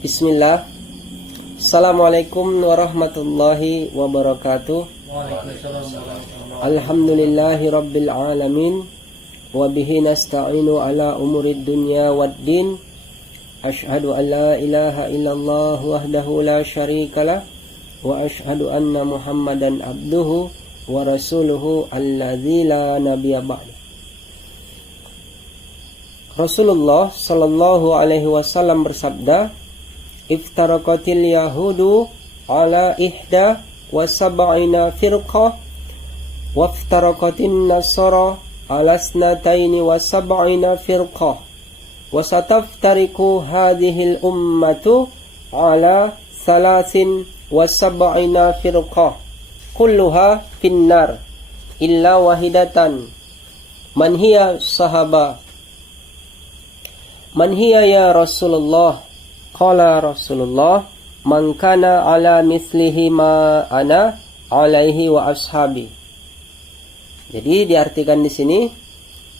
Bismillah. Assalamualaikum warahmatullahi wabarakatuh. Alhamdulillahi rabbil alamin. Wa bihi nasta'inu ala umurid dunya waddin. Ashhadu an la ilaha illallah wahdahu la syarikalah. Wa ashhadu anna Muhammadan abduhu wa rasuluhu alladzi la nabiyya ba'da. Rasulullah sallallahu alaihi wasallam bersabda, "Iftaraqatil yahudu ala ihda wa sab'ina firqah wa iftaraqatin nasara ala snataini wa sab'ina firqah wa sataftariqu hadhil ummatu ala salasin wa sab'ina firqah kulluha finnar illa wahidatan man hiya sahaba man hiya ya Rasulullah." Qala Rasulullah, "Man kana ala mislihi ma ana alaihi wa ashabi." Jadi diartikan di sini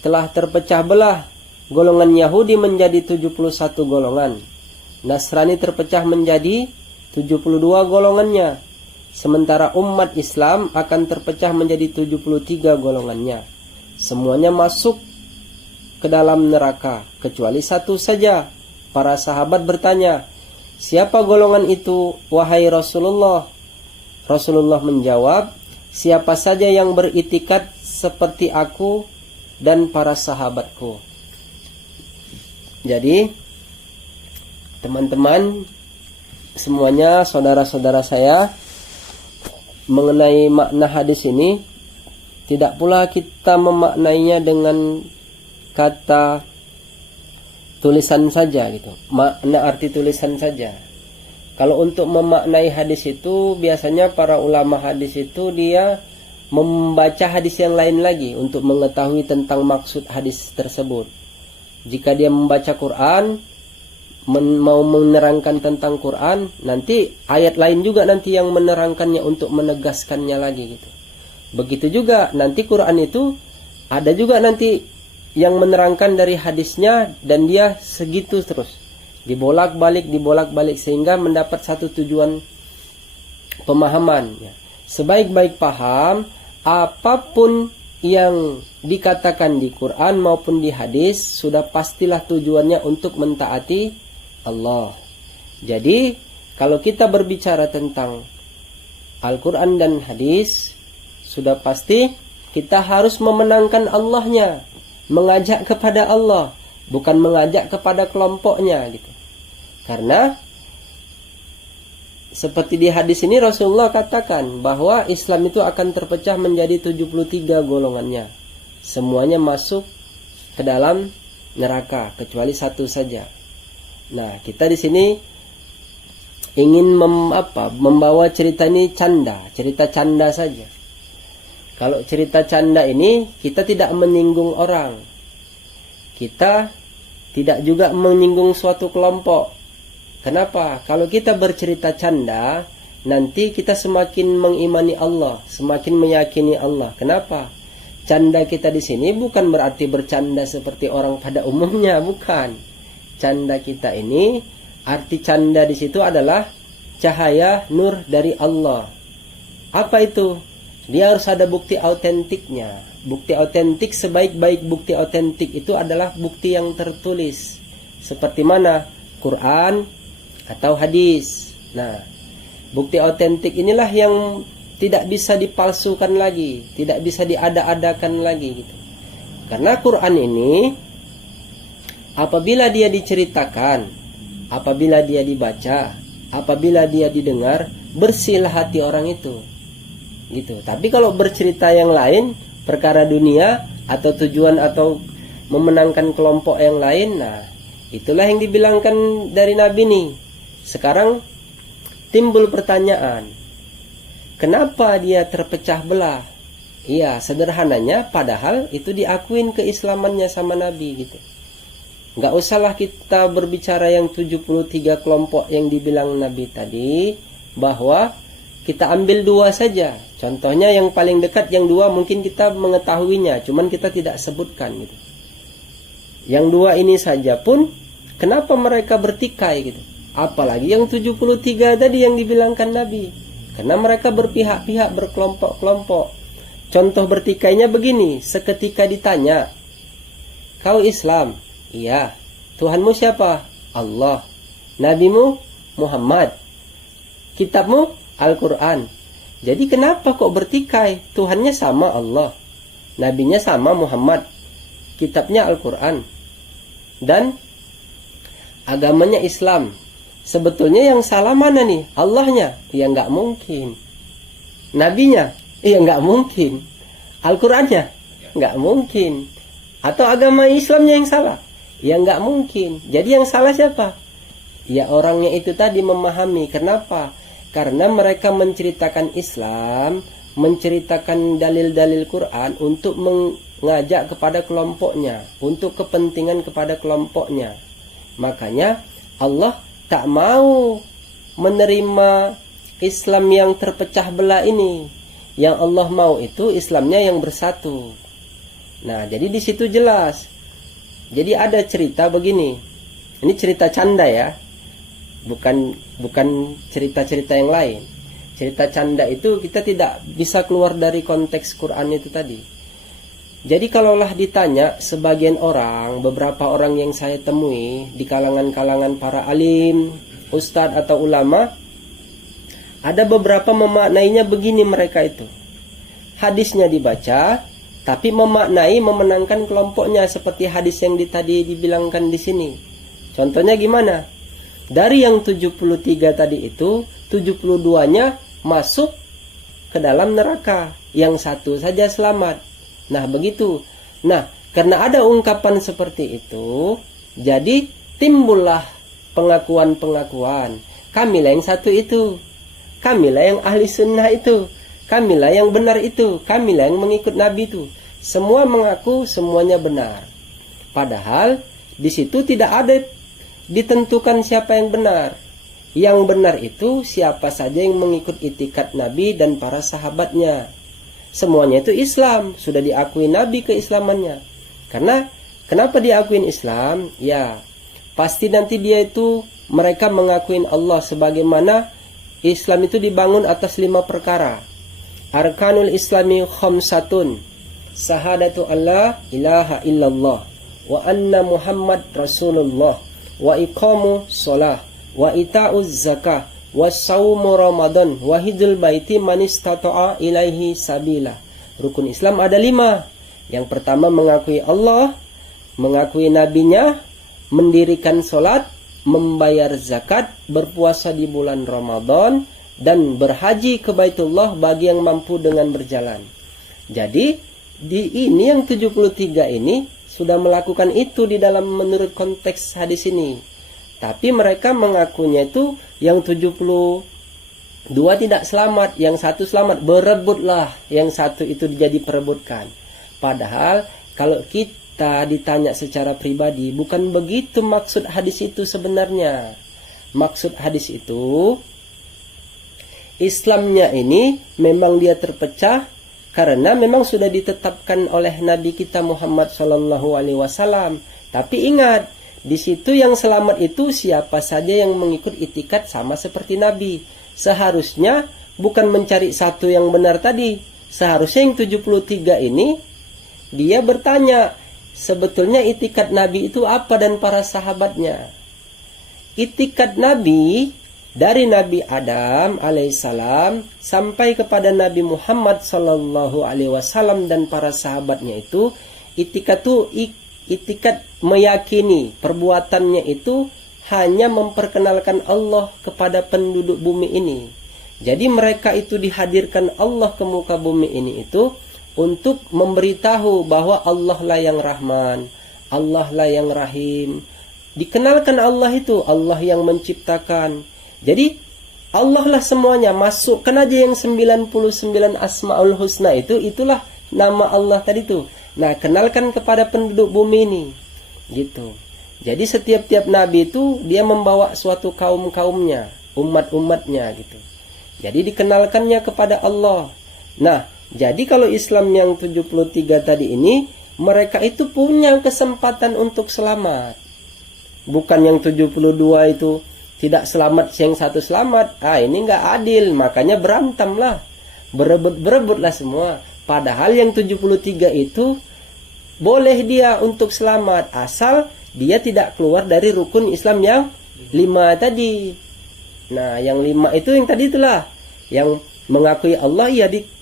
telah terpecah belah golongan Yahudi menjadi 71 golongan. Nasrani terpecah menjadi 72 golongannya. Sementara umat Islam akan terpecah menjadi 73 golongannya. Semuanya masuk ke dalam neraka kecuali satu saja. Para sahabat bertanya, "Siapa golongan itu, wahai Rasulullah?" Rasulullah menjawab, "Siapa saja yang beritikat seperti aku dan para sahabatku." Jadi, teman-teman semuanya, saudara-saudara saya, mengenai makna hadis ini, tidak pula kita memaknainya dengan kata tulisan saja gitu, makna arti tulisan saja. Kalau untuk memaknai hadis itu biasanya para ulama hadis itu dia membaca hadis yang lain lagi untuk mengetahui tentang maksud hadis tersebut. Jika dia membaca Quran, mau menerangkan tentang Quran, nanti ayat lain juga nanti yang menerangkannya untuk menegaskannya lagi gitu. Begitu juga nanti Quran itu ada juga nanti yang menerangkan dari hadisnya, dan dia segitu terus dibolak-balik sehingga mendapat satu tujuan pemahaman. Sebaik-baik paham apapun yang dikatakan di Quran maupun di hadis, sudah pastilah tujuannya untuk mentaati Allah. Jadi kalau kita berbicara tentang Al-Quran dan hadis, sudah pasti kita harus memenangkan Allahnya, mengajak kepada Allah, bukan mengajak kepada kelompoknya gitu. Karena seperti di hadis ini Rasulullah katakan bahwa Islam itu akan terpecah menjadi 73 golongannya. Semuanya masuk ke dalam neraka kecuali satu saja. Nah, kita di sini ingin membawa cerita ini cerita canda saja. Kalau cerita canda ini kita tidak menyinggung orang. Kita tidak juga menyinggung suatu kelompok. Kenapa? Kalau kita bercerita canda, nanti kita semakin mengimani Allah, semakin meyakini Allah. Kenapa? Canda kita di sini bukan berarti bercanda seperti orang pada umumnya, bukan. Canda kita ini, arti canda di situ adalah cahaya nur dari Allah. Apa itu? Dia harus ada bukti autentiknya. Bukti autentik, sebaik-baik bukti autentik itu adalah bukti yang tertulis. Seperti mana? Quran atau hadis. Nah, bukti autentik inilah yang tidak bisa dipalsukan lagi, tidak bisa diada-adakan lagi gitu. Karena Quran ini apabila dia diceritakan, apabila dia dibaca, apabila dia didengar, bersihlah hati orang itu. Gitu. Tapi kalau bercerita yang lain, perkara dunia atau tujuan atau memenangkan kelompok yang lain, nah itulah yang dibilangkan dari Nabi nih. Sekarang timbul pertanyaan, kenapa dia terpecah belah? Iya, sederhananya padahal itu diakuin keislamannya sama Nabi gitu. Nggak usahlah kita berbicara yang 73 kelompok yang dibilang Nabi tadi, bahwa kita ambil dua saja. Contohnya yang paling dekat, yang dua mungkin kita mengetahuinya, cuman kita tidak sebutkan gitu. Yang dua ini saja pun, kenapa mereka bertikai gitu? Apalagi yang 73 tadi yang dibilangkan Nabi. Karena mereka berpihak-pihak, berkelompok-kelompok. Contoh bertikainya begini, seketika ditanya, kau Islam? Iya. Tuhanmu siapa? Allah. Nabimu? Muhammad. Kitabmu? Al-Quran. Jadi kenapa kok bertikai? Tuhannya sama Allah. Nabinya sama Muhammad. Kitabnya Al-Quran. Dan agamanya Islam. Sebetulnya yang salah mana nih? Allahnya? Ya nggak mungkin. Nabinya? Ya nggak mungkin. Al-Qurannya? Nggak mungkin. Atau agama Islamnya yang salah? Ya nggak mungkin. Jadi yang salah siapa? Ya orangnya itu tadi memahami. Kenapa? Karena mereka menceritakan Islam, menceritakan dalil-dalil Quran untuk mengajak kepada kelompoknya, untuk kepentingan kepada kelompoknya. Makanya Allah tak mau menerima Islam yang terpecah belah ini. Yang Allah mau itu Islamnya yang bersatu. Nah, jadi di situ jelas. Jadi ada cerita begini. Ini cerita canda ya. Bukan cerita-cerita yang lain. Cerita canda itu kita tidak bisa keluar dari konteks Quran itu tadi. Jadi kalaulah ditanya sebagian orang, beberapa orang yang saya temui di kalangan-kalangan para alim, ustadz atau ulama, ada beberapa memaknainya begini mereka itu. Hadisnya dibaca, tapi memaknai memenangkan kelompoknya seperti hadis yang tadi dibilangkan di sini. Contohnya gimana? Dari yang 73 tadi itu, 72-nya masuk ke dalam neraka, yang satu saja selamat. Nah, begitu. Nah, karena ada ungkapan seperti itu, jadi timbullah pengakuan-pengakuan. Kamilah yang satu itu. Kamilah yang ahli sunnah itu. Kamilah yang benar itu. Kamilah yang mengikut Nabi itu. Semua mengaku semuanya benar. Padahal di situ tidak ada ditentukan siapa yang benar. Yang benar itu siapa saja yang mengikut itikat Nabi dan para sahabatnya. Semuanya itu Islam, sudah diakui Nabi keislamannya. Karena kenapa diakuin Islam? Ya, pasti nanti dia itu mereka mengakuin Allah sebagaimana Islam itu dibangun atas 5 perkara. Arkanul Islami khamsatun. Sahadatu alla ilaha illallah wa anna Muhammad Rasulullah wa iqamu sholah wa ita'uz zakah wa saumu ramadan wa hijjul baiti man istata'a ilaihi sabila. Rukun Islam ada 5. Yang pertama mengakui Allah, mengakui nabinya, mendirikan sholat, membayar zakat, berpuasa di bulan Ramadan, dan berhaji ke Baitullah bagi yang mampu dengan berjalan. Jadi di ini yang 73 ini sudah melakukan itu di dalam menurut konteks hadis ini. Tapi mereka mengakunya itu yang 72 tidak selamat, yang satu selamat, berebutlah yang satu itu jadi perebutkan. Padahal kalau kita ditanya secara pribadi, bukan begitu maksud hadis itu sebenarnya. Maksud hadis itu, Islamnya ini memang dia terpecah karena memang sudah ditetapkan oleh Nabi kita Muhammad SAW. Tapi ingat, di situ yang selamat itu siapa saja yang mengikut itikat sama seperti Nabi. Seharusnya bukan mencari satu yang benar tadi. Seharusnya yang 73 ini dia bertanya, sebetulnya itikat Nabi itu apa dan para sahabatnya. Itikat Nabi dari Nabi Adam alaihissalam sampai kepada Nabi Muhammad sallallahu alaihi wasallam dan para sahabatnya itu, itikat meyakini perbuatannya itu hanya memperkenalkan Allah kepada penduduk bumi ini. Jadi mereka itu dihadirkan Allah ke muka bumi ini itu untuk memberitahu bahwa Allah lah yang Rahman, Allah lah yang Rahim. Dikenalkan Allah itu Allah yang menciptakan. Jadi Allah lah semuanya, masukkan aja yang 99 Asmaul Husna itu, itulah nama Allah tadi tuh. Nah, kenalkan kepada penduduk bumi ini. Gitu. Jadi setiap nabi itu dia membawa suatu kaum-kaumnya, umat-umatnya gitu. Jadi dikenalkannya kepada Allah. Nah, jadi kalau Islam yang 73 tadi ini, mereka itu punya kesempatan untuk selamat. Bukan yang 72 itu tidak selamat yang satu selamat. Ini nggak adil, makanya berantemlah, berebutlah semua. Padahal yang 73 itu boleh dia untuk selamat, asal dia tidak keluar dari rukun Islam yang 5 tadi. Nah, yang 5 itu yang tadi itulah, yang mengakui Allah.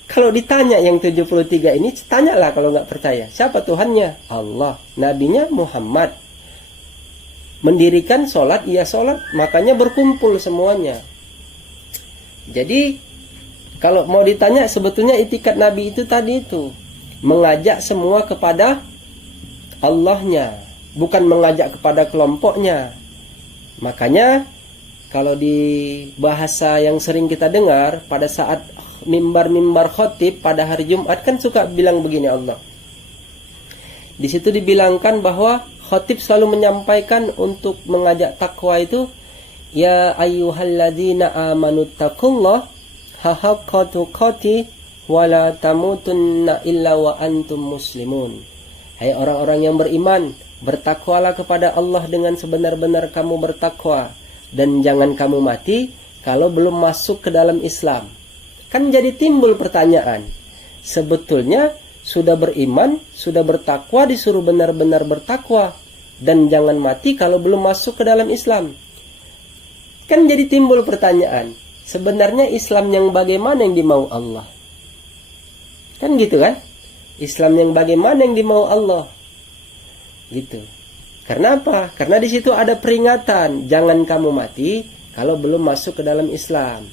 Kalau ditanya yang 73 ini, tanyalah kalau nggak percaya, siapa Tuhannya? Allah. Nabinya Muhammad. Mendirikan sholat, sholat, makanya berkumpul semuanya. Jadi kalau mau ditanya, sebetulnya itikat Nabi itu tadi itu mengajak semua kepada Allahnya, bukan mengajak kepada kelompoknya. Makanya kalau di bahasa yang sering kita dengar pada saat mimbar khotib pada hari Jumat kan suka bilang begini Allah. Di situ dibilangkan bahwa khotib selalu menyampaikan untuk mengajak takwa itu, ya ayyuhalladzina amanu taqullah haqqa tuqatih wa la tamutunna illa wa antum muslimun. Hai orang-orang yang beriman, bertakwalah kepada Allah dengan sebenar-benar kamu bertakwa, dan jangan kamu mati kalau belum masuk ke dalam Islam. Kan jadi timbul pertanyaan, sebetulnya sudah beriman, sudah bertakwa, disuruh benar-benar bertakwa, dan jangan mati kalau belum masuk ke dalam Islam. Kan jadi timbul pertanyaan, sebenarnya Islam yang bagaimana yang dimau Allah? Kan gitu kan? Islam yang bagaimana yang dimau Allah? Gitu. Karena apa? Karena di situ ada peringatan, jangan kamu mati kalau belum masuk ke dalam Islam.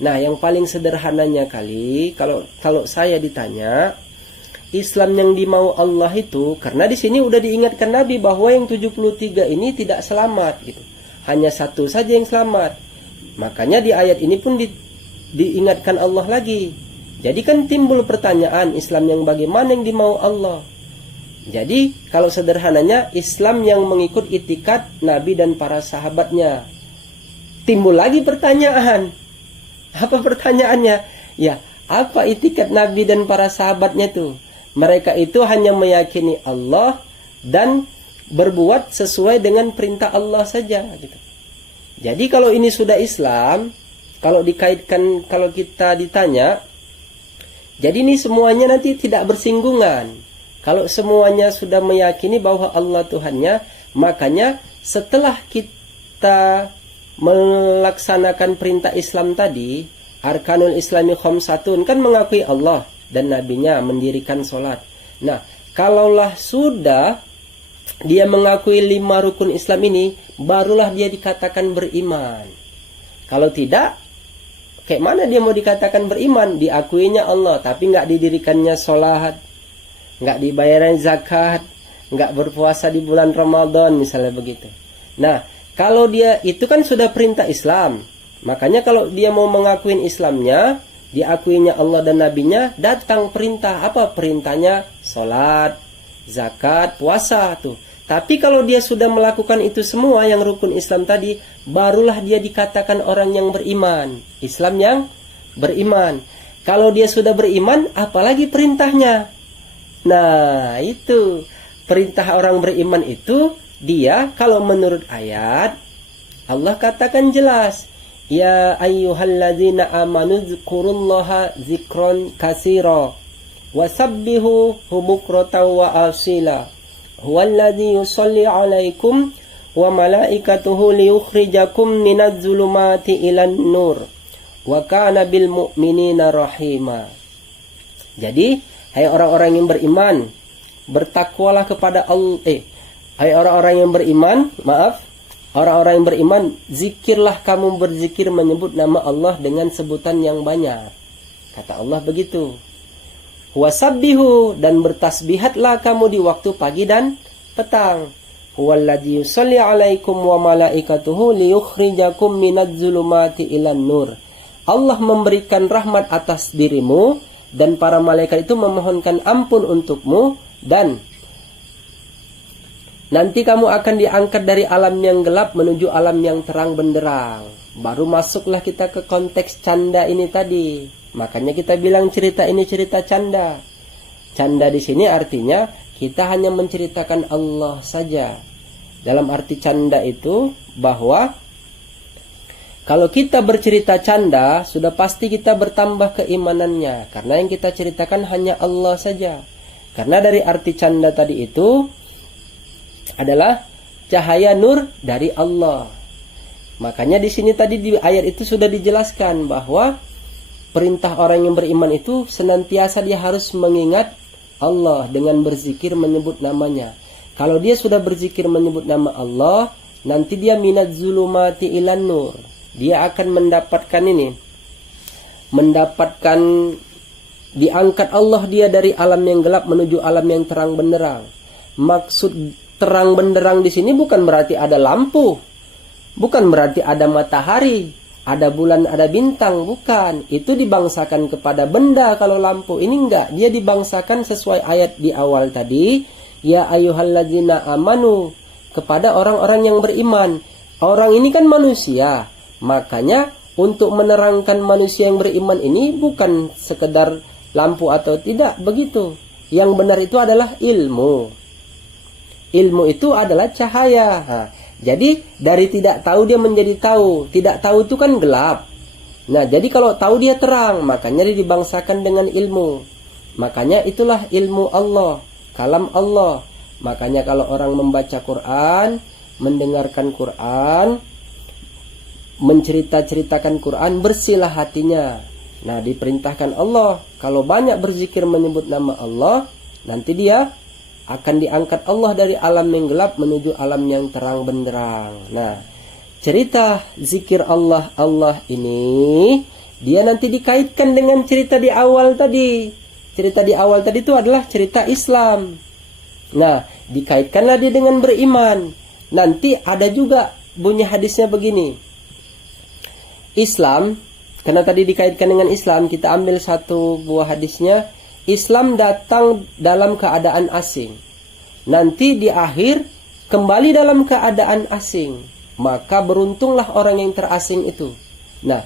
Nah, yang paling sederhananya kali, kalau saya ditanya, Islam yang dimau Allah itu, karena di sini udah diingatkan Nabi bahwa yang 73 ini tidak selamat gitu. Hanya satu saja yang selamat. Makanya di ayat ini pun diingatkan Allah lagi. Jadi kan timbul pertanyaan, Islam yang bagaimana yang dimau Allah? Jadi kalau sederhananya, Islam yang mengikut itikat Nabi dan para sahabatnya. Timbul lagi pertanyaan. Apa pertanyaannya? Ya, apa itikat Nabi dan para sahabatnya itu? Mereka itu hanya meyakini Allah dan berbuat sesuai dengan perintah Allah saja gitu. Jadi kalau ini sudah Islam, kalau dikaitkan, kalau kita ditanya, jadi ini semuanya nanti tidak bersinggungan. Kalau semuanya sudah meyakini bahwa Allah Tuhannya, makanya setelah kita melaksanakan perintah Islam tadi, Arkanul Islami Khamsatun, kan mengakui Allah dan Nabinya, mendirikan sholat. Nah, kalaulah sudah dia mengakui 5 rukun Islam ini, barulah dia dikatakan beriman. Kalau tidak, kayak mana dia mau dikatakan beriman? Diakuinya Allah, tapi nggak didirikannya sholat, nggak dibayarin zakat, nggak berpuasa di bulan Ramadan, misalnya begitu. Nah, kalau dia itu kan sudah perintah Islam. Makanya kalau dia mau mengakuin Islamnya, diakuinya Allah dan Nabinya, datang perintah. Apa perintahnya? Sholat, zakat, puasa tuh. Tapi kalau dia sudah melakukan itu semua yang rukun Islam tadi, barulah dia dikatakan orang yang beriman. Islam yang beriman. Kalau dia sudah beriman, apalagi perintahnya? Nah, itu perintah orang beriman itu, dia kalau menurut ayat Allah katakan jelas, ya ayyuhalladzina amanu dzkurullaha dzikron katsira wasabbihu bukratan wa asila huwallazi yusolli alaikum wa malaikatuhu liyukhrijakum minadz zulumati ilan nur wa kana bil mu'minina rahima. Jadi, hai orang-orang yang beriman, bertakwalah kepada Allah. Hai orang-orang yang beriman, orang-orang yang beriman, zikirlah kamu berzikir menyebut nama Allah dengan sebutan yang banyak. Kata Allah begitu. Wasabbihu, dan bertasbihatlah kamu di waktu pagi dan petang. Huwallazi yusolli alaikum wa malaikatuhu liyukhrijakum minadz zulumati ilan nur. Allah memberikan rahmat atas dirimu, dan para malaikat itu memohonkan ampun untukmu, dan nanti kamu akan diangkat dari alam yang gelap menuju alam yang terang benderang. Baru masuklah kita ke konteks canda ini tadi. Makanya kita bilang cerita ini cerita canda. Canda di sini artinya kita hanya menceritakan Allah saja. Dalam arti canda itu bahwa Kalau kita bercerita canda, sudah pasti kita bertambah keimanannya. Karena yang kita ceritakan hanya Allah saja. Karena dari arti canda tadi itu adalah cahaya nur dari Allah. Makanya di sini tadi di ayat itu sudah dijelaskan bahwa perintah orang yang beriman itu senantiasa dia harus mengingat Allah dengan berzikir menyebut namanya. Kalau dia sudah berzikir menyebut nama Allah, nanti dia minat zulumati ilan nur. Dia akan mendapatkan diangkat Allah dia dari alam yang gelap menuju alam yang terang benderang. Maksud terang benderang di sini bukan berarti ada lampu, bukan berarti ada matahari, ada bulan, ada bintang, bukan. Itu dibangsakan kepada benda kalau lampu. Ini enggak, dia dibangsakan sesuai ayat di awal tadi, ya ayyuhalladzina amanu, kepada orang-orang yang beriman. Orang ini kan manusia. Makanya untuk menerangkan manusia yang beriman ini bukan sekedar lampu atau tidak begitu. Yang benar itu adalah ilmu. Ilmu itu adalah cahaya. Nah, jadi dari tidak tahu dia menjadi tahu. Tidak tahu itu kan gelap. Nah, jadi kalau tahu dia terang, makanya dia dibangsakan dengan ilmu. Makanya itulah ilmu Allah, kalam Allah. Makanya kalau orang membaca Quran, mendengarkan Quran, mencerita-ceritakan Quran, bersihlah hatinya. Nah, diperintahkan Allah, kalau banyak berzikir menyebut nama Allah, nanti dia akan diangkat Allah dari alam yang gelap menuju alam yang terang benderang. Nah, cerita zikir Allah ini, dia nanti dikaitkan dengan cerita di awal tadi. Cerita di awal tadi itu adalah cerita Islam. Nah, dikaitkanlah dia dengan beriman. Nanti ada juga bunyi hadisnya begini. Islam, karena tadi dikaitkan dengan Islam, kita ambil satu buah hadisnya. Islam datang dalam keadaan asing. Nanti di akhir kembali dalam keadaan asing. Maka beruntunglah orang yang terasing itu. Nah,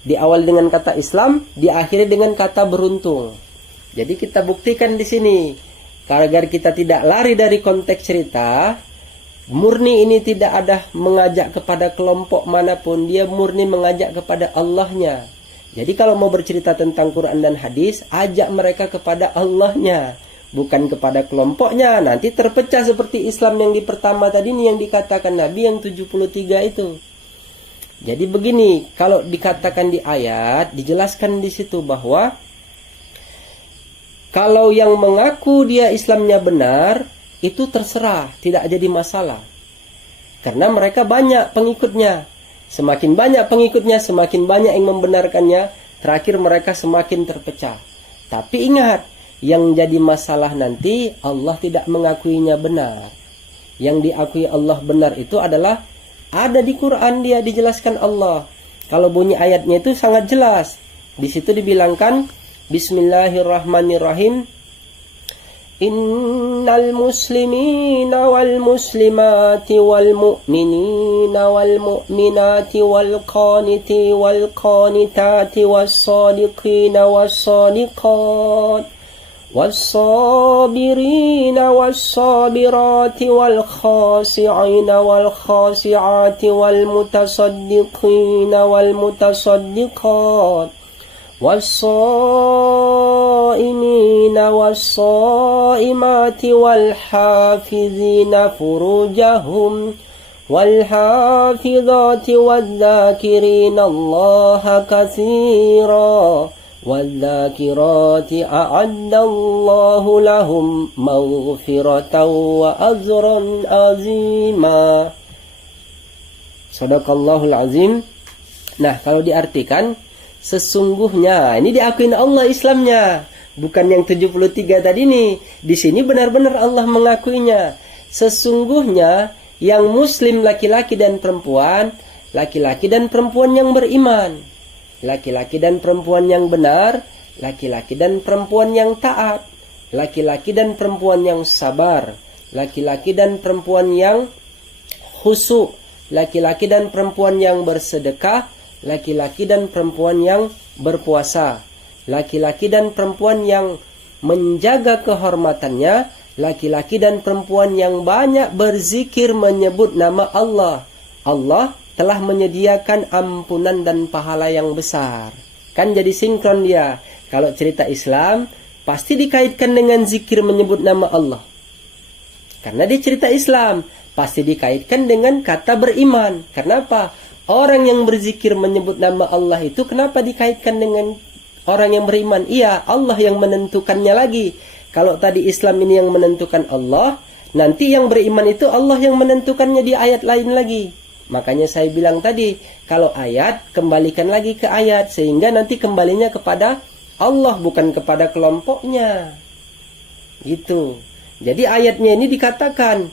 di awal dengan kata Islam, di akhir dengan kata beruntung. Jadi kita buktikan di sini, agar kita tidak lari dari konteks cerita. Murni ini tidak ada mengajak kepada kelompok manapun, dia murni mengajak kepada Allahnya. Jadi kalau mau bercerita tentang Quran dan hadis, ajak mereka kepada Allahnya, bukan kepada kelompoknya. Nanti terpecah seperti Islam yang di pertama tadi ini, yang dikatakan Nabi yang 73 itu. Jadi begini, kalau dikatakan di ayat, dijelaskan di situ bahwa kalau yang mengaku dia Islamnya benar, itu terserah, tidak jadi masalah. Karena mereka banyak pengikutnya. Semakin banyak pengikutnya, semakin banyak yang membenarkannya, terakhir mereka semakin terpecah. Tapi ingat, yang jadi masalah nanti Allah tidak mengakuinya benar. Yang diakui Allah benar itu adalah ada di Quran, dia dijelaskan Allah. Kalau bunyi ayatnya itu sangat jelas. Di situ dibilangkan Bismillahirrahmanirrahim. Innal muslimina wal muslimati wal mu'minina wal mu'minati wal qaniti wal qanitati was sadiqina was sadiqat was sabirina was sabirati wal khasi'ina wal khasi'ati wal mutasaddiqina wal mutasaddiqat والصائمين والصائمات والحافظين فروجهم والحافظات والذاكرين الله كثيرا والذاكرات أعد الله لهم مغفرة وأجرا عظيما. Sadaqallahul azim. Nah, kalau diartikan sesungguhnya, ini diakuin Allah Islamnya, bukan yang 73 tadi nih. Di sini benar-benar Allah mengakuinya. Sesungguhnya yang muslim laki-laki dan perempuan, laki-laki dan perempuan yang beriman, laki-laki dan perempuan yang benar, laki-laki dan perempuan yang taat, laki-laki dan perempuan yang sabar, laki-laki dan perempuan yang khusyuk, laki-laki dan perempuan yang bersedekah, laki-laki dan perempuan yang berpuasa, laki-laki dan perempuan yang menjaga kehormatannya, laki-laki dan perempuan yang banyak berzikir menyebut nama Allah. Allah telah menyediakan ampunan dan pahala yang besar. Kan jadi sinkron dia. Kalau cerita Islam, pasti dikaitkan dengan zikir menyebut nama Allah. Karena dia cerita Islam, pasti dikaitkan dengan kata beriman. Kenapa? Orang yang berzikir menyebut nama Allah itu kenapa dikaitkan dengan orang yang beriman? Iya, Allah yang menentukannya lagi. Kalau tadi Islam ini yang menentukan Allah, nanti yang beriman itu Allah yang menentukannya di ayat lain lagi. Makanya saya bilang tadi, kalau ayat, kembalikan lagi ke ayat. Sehingga nanti kembalinya kepada Allah, bukan kepada kelompoknya. Gitu. Jadi ayatnya ini dikatakan,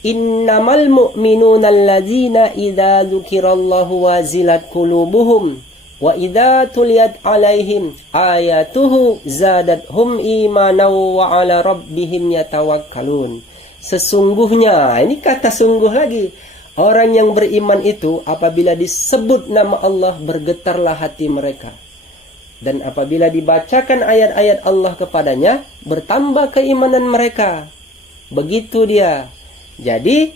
innamal mu'minuna alladzina idza dzukirallahu wazilat qulubuhum wa idza tuliyat alaihim ayatuhu zadathum imanan wa ala rabbihim yatawakkalun. Sesungguhnya, ini kata sungguh lagi, orang yang beriman itu apabila disebut nama Allah bergetarlah hati mereka. Dan apabila dibacakan ayat-ayat Allah kepadanya, bertambah keimanan mereka. Begitu dia. Jadi,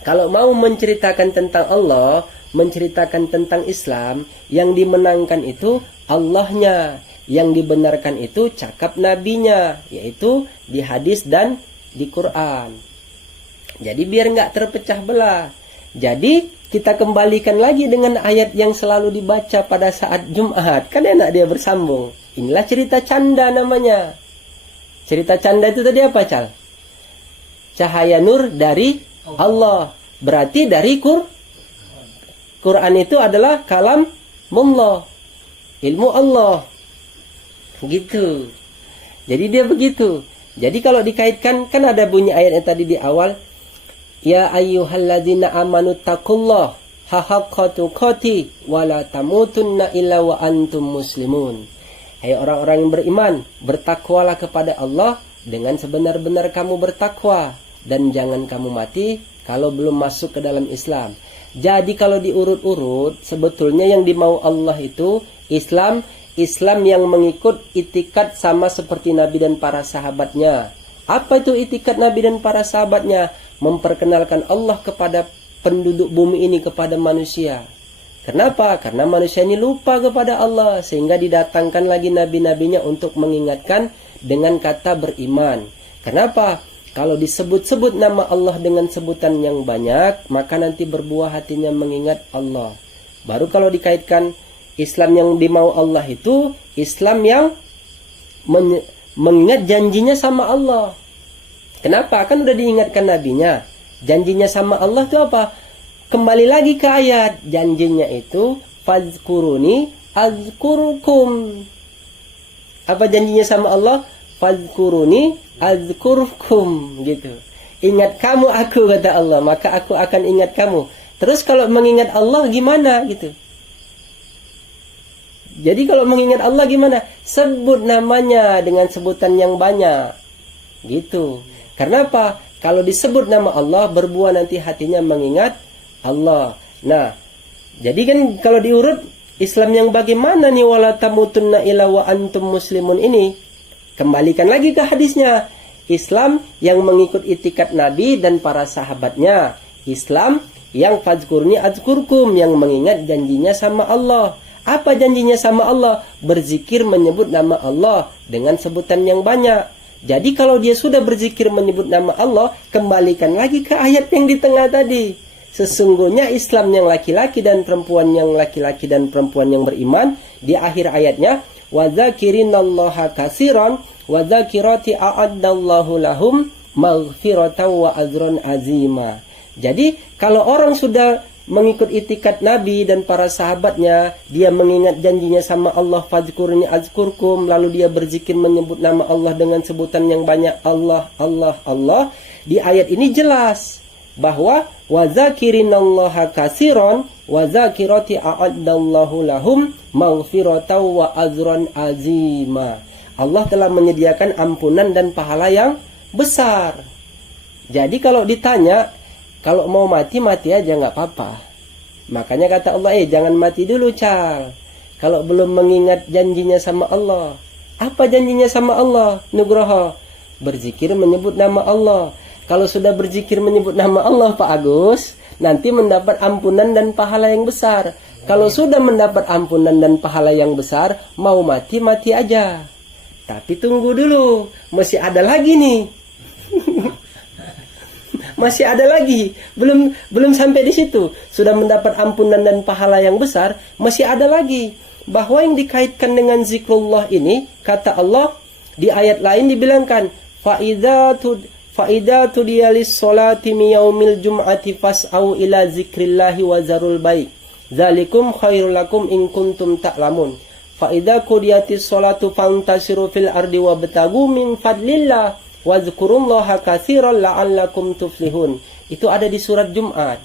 kalau mau menceritakan tentang Allah, menceritakan tentang Islam, yang dimenangkan itu Allahnya. Yang dibenarkan itu cakap nabinya, yaitu di hadis dan di Quran. Jadi biar nggak terpecah belah. Jadi kita kembalikan lagi dengan ayat yang selalu dibaca pada saat Jumat. Kan enak dia bersambung. Inilah cerita canda namanya. Cerita canda itu tadi apa, Cal? Cahaya nur dari Allah. Berarti dari Quran itu adalah kalamullah. Ilmu Allah. Gitu. Jadi dia begitu. Jadi kalau dikaitkan, kan ada bunyi ayatnya tadi di awal. Ya ayyuhalladzina amanu taqullah haqqa tuqatih wa la tamutunna illa wa antum muslimun. Hai orang-orang yang beriman, bertakwalah kepada Allah dengan sebenar-benar kamu bertakwa, dan jangan kamu mati kalau belum masuk ke dalam Islam. Jadi kalau diurut-urut, sebetulnya yang dimau Allah itu Islam yang mengikut itikat sama seperti Nabi dan para sahabatnya. Apa itu itikat Nabi dan para sahabatnya? Memperkenalkan Allah kepada penduduk bumi ini, kepada manusia. Kenapa? Karena manusia ini lupa kepada Allah, sehingga didatangkan lagi nabi-nabinya untuk mengingatkan dengan kata beriman. Kenapa? Kalau disebut-sebut nama Allah dengan sebutan yang banyak, maka nanti berbuah hatinya mengingat Allah. Baru kalau dikaitkan Islam yang dimau Allah itu Islam yang mengingat janjinya sama Allah. Kenapa? Kan udah diingatkan nabinya. Janjinya sama Allah itu apa? Kembali lagi ke ayat. Janjinya itu fazkuruni azkurukum. Apa janjinya sama Allah? Fazkuruni azkurukum, gitu. Ingat kamu aku, kata Allah, maka aku akan ingat kamu. Terus kalau mengingat Allah gimana, gitu? Jadi kalau mengingat Allah gimana? Sebut namanya dengan sebutan yang banyak. Gitu. Karena apa? Kalau disebut nama Allah, berbuah nanti hatinya mengingat Allah. Nah, jadi kan kalau diurut, Islam yang bagaimana nih, wala tamutunna illa wa antum muslimun ini? Kembalikan lagi ke hadisnya. Islam yang mengikut itikat Nabi dan para sahabatnya. Islam yang fazkurni azkurkum, yang mengingat janjinya sama Allah. Apa janjinya sama Allah? Berzikir menyebut nama Allah dengan sebutan yang banyak. Jadi kalau dia sudah berzikir menyebut nama Allah, kembalikan lagi ke ayat yang di tengah tadi. Sesungguhnya Islam yang laki-laki dan perempuan yang laki-laki dan perempuan yang beriman, di akhir ayatnya, wa dzakirinallaha katsiran wa dzakirati a'addallahu lahum maghfiratan wa ajran azima. Jadi kalau orang sudah mengikut itikat Nabi dan para sahabatnya, dia mengingat janjinya sama Allah, fadzkurni azkurkum, lalu dia berzikir menyebut nama Allah dengan sebutan yang banyak, Allah, Allah, Allah. Di ayat ini jelas bahwa wa dzakirinallaha katsiran wa dzakirati a'addallahu lahum maghfiratan wa ajran azima. Allah telah menyediakan ampunan dan pahala yang besar. Jadi kalau ditanya, kalau mau mati, mati aja nggak apa-apa. Makanya kata Allah, jangan mati dulu, Cal. Kalau belum mengingat janjinya sama Allah. Apa janjinya sama Allah, Nugroho? Berzikir menyebut nama Allah. Kalau sudah berzikir menyebut nama Allah, Pak Agus, nanti mendapat ampunan dan pahala yang besar. Kalau sudah mendapat ampunan dan pahala yang besar, mau mati, mati aja. Tapi tunggu dulu, masih ada lagi nih. Masih ada lagi, belum sampai di situ. Sudah mendapat ampunan dan pahala yang besar, masih ada lagi. Bahwa yang dikaitkan dengan zikrullah ini, kata Allah di ayat lain dibilangkan, Fa'idha tudiyalis sholati miyaumil jum'ati fas'au ila zikrillahi wa zarul baik. Zalikum khairul lakum in kuntum ta'lamun. Fa'idha kudiyatis sholatu fantasiru fil ardi wa betagu min fadlillah wa zikurullaha kathiran la'allakum tuflihun. Itu ada di surat Jumat.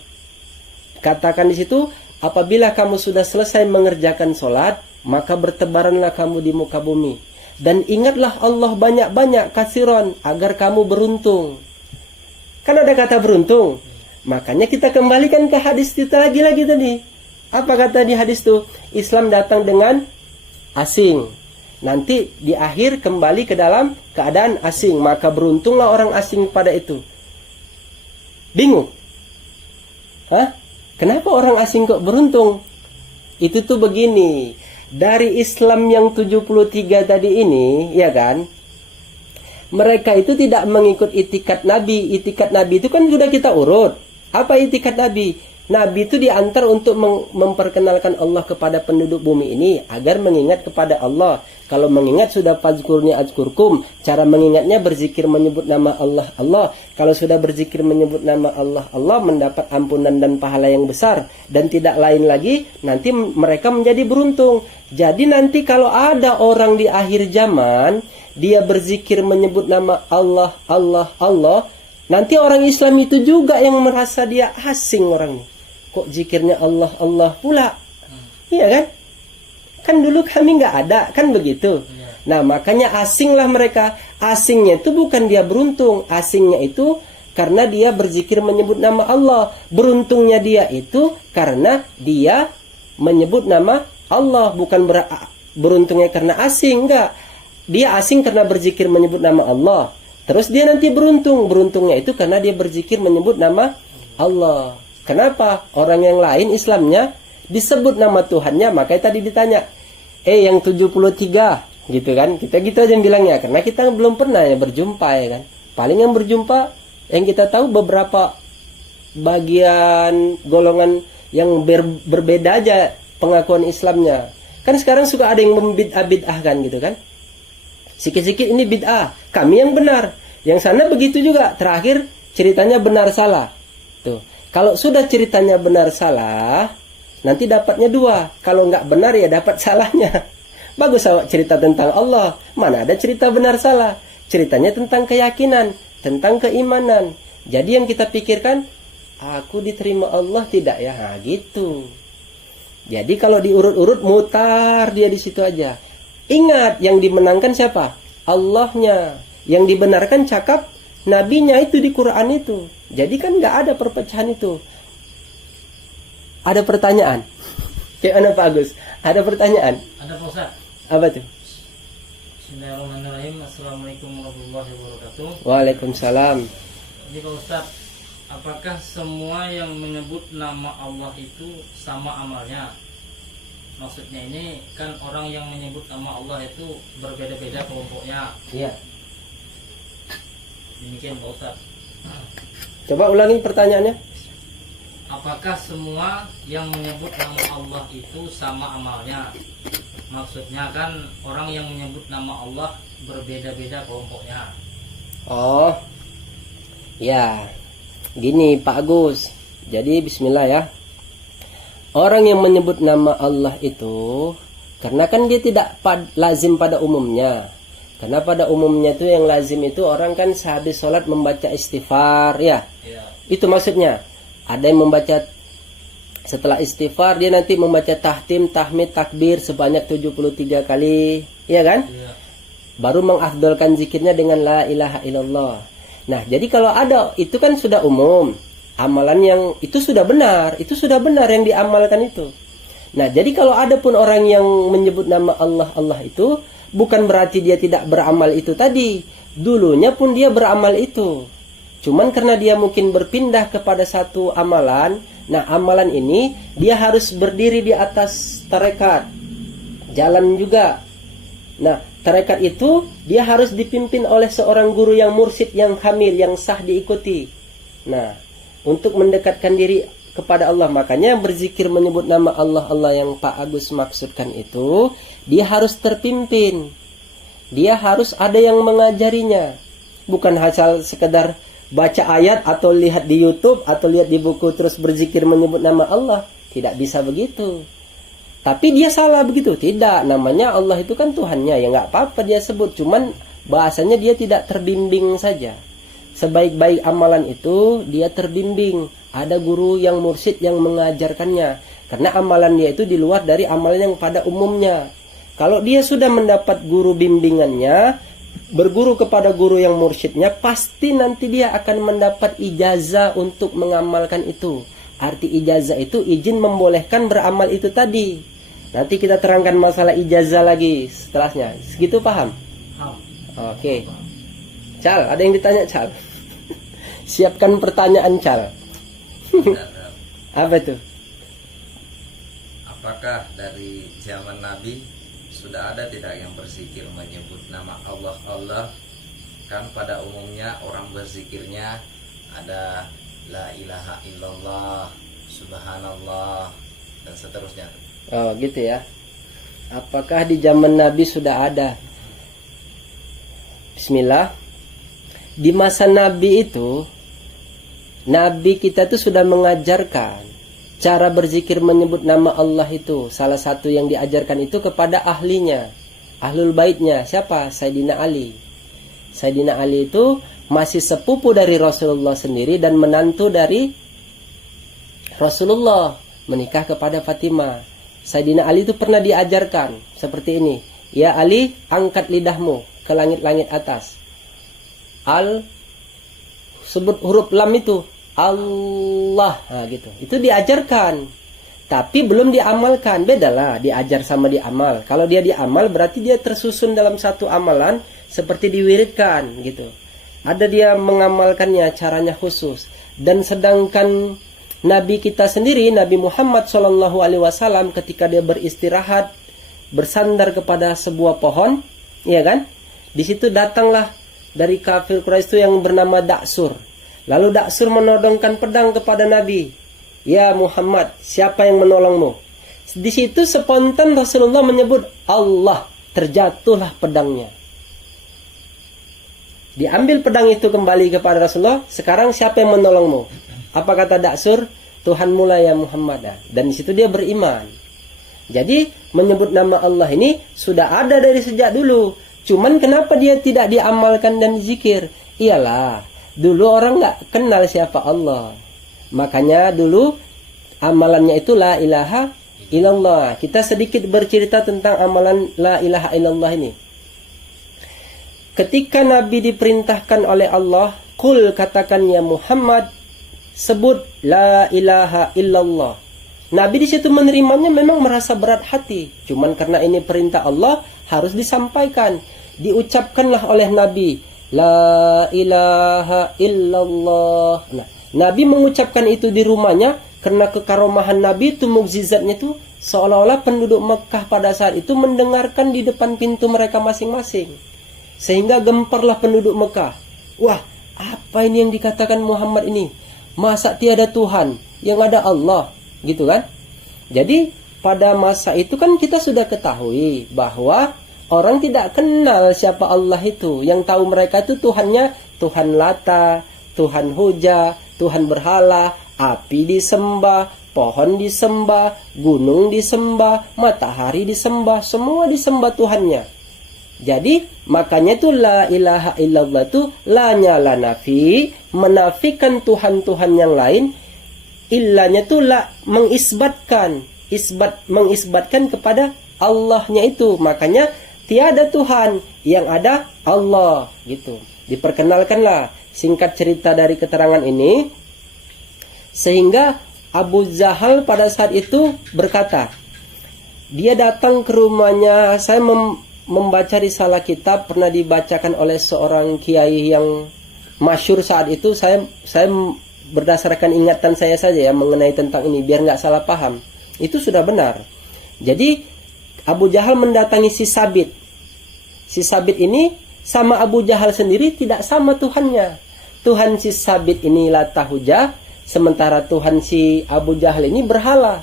Katakan di situ, apabila kamu sudah selesai mengerjakan sholat, maka bertebaranlah kamu di muka bumi. Dan ingatlah Allah banyak-banyak kasiron agar kamu beruntung. Kan ada kata beruntung. Makanya kita kembalikan ke hadis kita lagi tadi. Apa kata di hadis itu? Islam datang dengan asing. Nanti di akhir kembali ke dalam keadaan asing. Maka beruntunglah orang asing pada itu. Bingung? Hah? Kenapa orang asing kok beruntung? Itu tuh begini. Dari Islam yang 73 tadi ini, ya kan? Mereka itu tidak mengikut itikat Nabi. Itikat Nabi itu kan sudah kita urut. Apa itikat Nabi? Nabi itu diantar untuk memperkenalkan Allah kepada penduduk bumi ini agar mengingat kepada Allah. Kalau mengingat sudah fazkurni azkurkum. Cara mengingatnya berzikir menyebut nama Allah Allah. Kalau sudah berzikir menyebut nama Allah Allah, mendapat ampunan dan pahala yang besar. Dan tidak lain lagi, nanti mereka menjadi beruntung. Jadi nanti kalau ada orang di akhir zaman, dia berzikir menyebut nama Allah Allah Allah, nanti orang Islam itu juga yang merasa dia asing orang ini. Kok zikirnya Allah Allah pula? Iya kan? Kan dulu kami nggak ada, kan begitu. Nah makanya asinglah mereka. Asingnya itu bukan dia beruntung. Asingnya itu karena dia berzikir menyebut nama Allah. Beruntungnya dia itu karena dia menyebut nama Allah. Bukan beruntungnya karena asing, enggak. Dia asing karena berzikir menyebut nama Allah. Terus dia nanti beruntung. Beruntungnya itu karena dia berzikir menyebut nama Allah. Kenapa? Orang yang lain Islamnya disebut nama Tuhannya, makanya tadi ditanya, yang 73 gitu kan? Kita gitu aja yang bilangnya, karena kita belum pernah ya berjumpa ya kan. Paling yang berjumpa yang kita tahu beberapa bagian golongan yang berbeda aja pengakuan Islamnya. Kan sekarang suka ada yang membid'ah kan gitu kan? Sikit-sikit ini bid'ah, kami yang benar. Yang sana begitu juga, terakhir ceritanya benar salah. Tuh. Kalau sudah ceritanya benar salah, nanti dapatnya dua. Kalau nggak benar ya dapat salahnya. Bagus awak cerita tentang Allah. Mana ada cerita benar salah. Ceritanya tentang keyakinan, tentang keimanan. Jadi yang kita pikirkan, aku diterima Allah tidak ya? Nah, gitu. Jadi kalau diurut-urut mutar dia di situ aja. Ingat yang dimenangkan siapa? Allahnya. Yang dibenarkan cakap Nabinya itu di Quran itu. Jadi kan nggak ada perpecahan itu. Ada pertanyaan? Kayak mana Pak Agus? Ada pertanyaan? Ada Pak Ustaz. Apa tuh? Bismillahirrahmanirrahim. Assalamualaikum warahmatullahi wabarakatuh. Waalaikumsalam. Jadi Pak Ustaz, apakah semua yang menyebut nama Allah itu sama amalnya? Maksudnya ini kan orang yang menyebut nama Allah itu berbeda-beda kelompoknya. Iya. Demikian Pak Ustaz. Coba ulangi pertanyaannya. Apakah semua yang menyebut nama Allah itu sama amalnya? Maksudnya kan orang yang menyebut nama Allah berbeda-beda kelompoknya. Oh, ya, gini Pak Agus. Jadi Bismillah ya. Orang yang menyebut nama Allah itu, karena kan dia tidak lazim pada umumnya. Karena pada umumnya itu yang lazim itu orang kan sehabis sholat membaca istighfar ya. Itu maksudnya. Ada yang membaca setelah istighfar dia nanti membaca tahtim, tahmid, takbir sebanyak 73 kali, ya kan? Ya. Baru mengafdalkan zikirnya dengan la ilaha illallah. Nah, jadi kalau ada itu kan sudah umum. Amalan yang itu sudah benar yang diamalkan itu. Nah, jadi kalau ada pun orang yang menyebut nama Allah Allah itu bukan berarti dia tidak beramal itu tadi. Dulunya pun dia beramal itu. Cuman karena dia mungkin berpindah kepada satu amalan, nah amalan ini dia harus berdiri di atas tarekat, jalan juga. Nah, tarekat itu dia harus dipimpin oleh seorang guru yang mursyid, yang kamil, yang sah diikuti. Nah, untuk mendekatkan diri kepada Allah, makanya berzikir menyebut nama Allah, Allah yang Pak Agus maksudkan itu, dia harus terpimpin. Dia harus ada yang mengajarinya. Bukan asal sekedar baca ayat atau lihat di YouTube atau lihat di buku terus berzikir menyebut nama Allah. Tidak bisa begitu. Tapi dia salah begitu. Tidak, namanya Allah itu kan Tuhannya. Ya nggak apa-apa dia sebut. Cuman bahasanya dia tidak terbimbing saja. Sebaik-baik amalan itu dia terbimbing. Ada guru yang mursyid yang mengajarkannya. Karena amalan dia itu di luar dari amalan yang pada umumnya. Kalau dia sudah mendapat guru bimbingannya, berguru kepada guru yang mursyidnya, pasti nanti dia akan mendapat ijazah untuk mengamalkan itu. Arti ijazah itu izin membolehkan beramal itu tadi. Nanti kita terangkan masalah ijazah lagi setelahnya. Segitu paham? Paham. Oke. Cal, ada yang ditanya Cal? Siapkan pertanyaan Cal. Apa itu? Apakah dari zaman Nabi sudah ada tidak yang berzikir menyebut nama Allah? Kan pada umumnya orang berzikirnya ada la ilaha illallah, subhanallah, dan seterusnya. Oh gitu ya. Apakah di zaman Nabi sudah ada? Bismillah. Di masa Nabi itu, Nabi kita tuh sudah mengajarkan cara berzikir menyebut nama Allah itu. Salah satu yang diajarkan itu kepada ahlinya, ahlul baitnya. Siapa? Sayyidina Ali. Sayyidina Ali itu masih sepupu dari Rasulullah sendiri dan menantu dari Rasulullah, menikah kepada Fatimah. Sayyidina Ali itu pernah diajarkan seperti ini. Ya Ali, angkat lidahmu ke langit-langit atas. Sebut huruf lam itu Allah, nah gitu. Itu diajarkan. Tapi belum diamalkan. Bedalah diajar sama diamal. Kalau dia diamal berarti dia tersusun dalam satu amalan seperti diwiridkan gitu. Ada dia mengamalkannya, caranya khusus. Dan sedangkan Nabi kita sendiri, Nabi Muhammad SAW, ketika dia beristirahat, bersandar kepada sebuah pohon, ya kan? Di situ datanglah dari kafir Quraisy itu yang bernama Daksur. Lalu Daksur menodongkan pedang kepada Nabi. Ya Muhammad, siapa yang menolongmu? Di situ spontan Rasulullah menyebut Allah. Terjatuhlah pedangnya. Diambil pedang itu kembali kepada Rasulullah. Sekarang siapa yang menolongmu? Apa kata Daksur? Tuhanmu lah ya Muhammad. Dan di situ dia beriman. Jadi menyebut nama Allah ini sudah ada dari sejak dulu. Cuman kenapa dia tidak diamalkan dan zikir? Iyalah, dulu orang nggak kenal siapa Allah. Makanya dulu amalannya itu la ilaha illallah. Kita sedikit bercerita tentang amalan la ilaha illallah ini. Ketika Nabi diperintahkan oleh Allah, kul katakan ya Muhammad, sebut la ilaha illallah. Nabi di situ menerimanya memang merasa berat hati. Cuman karena ini perintah Allah harus disampaikan. Diucapkanlah oleh Nabi la ilaha illallah. Nah, Nabi mengucapkan itu di rumahnya karena kekaromahan Nabi itu, mukjizatnya itu seolah-olah penduduk Mekah pada saat itu mendengarkan di depan pintu mereka masing-masing. Sehingga gemparlah penduduk Mekah. Wah, apa ini yang dikatakan Muhammad ini? Masa tiada Tuhan, yang ada Allah, gitu kan? Jadi pada masa itu kan kita sudah ketahui bahwa orang tidak kenal siapa Allah itu. Yang tahu mereka itu Tuhannya Tuhan Lata, Tuhan Huja, Tuhan berhala, api disembah, pohon disembah, gunung disembah, matahari disembah, semua disembah Tuhannya. Jadi makanya itu la ilaha illallah itu la nyala nafi, menafikan Tuhan-Tuhan yang lain. Illanya itu la mengisbatkan, mengisbatkan kepada Allahnya itu. Makanya tiada Tuhan, yang ada Allah gitu. Diperkenalkanlah singkat cerita dari keterangan ini. Sehingga Abu Jahal pada saat itu berkata, dia datang ke rumahnya. Saya membaca risalah kitab pernah dibacakan oleh seorang kiai yang masyhur saat itu, saya berdasarkan ingatan saya saja ya mengenai tentang ini biar nggak salah paham. Itu sudah benar. Jadi Abu Jahal mendatangi si Sabit. Si Sabit ini sama Abu Jahal sendiri tidak sama Tuhannya. Tuhan si Sabit ini Lata Hujah, sementara Tuhan si Abu Jahal ini berhala.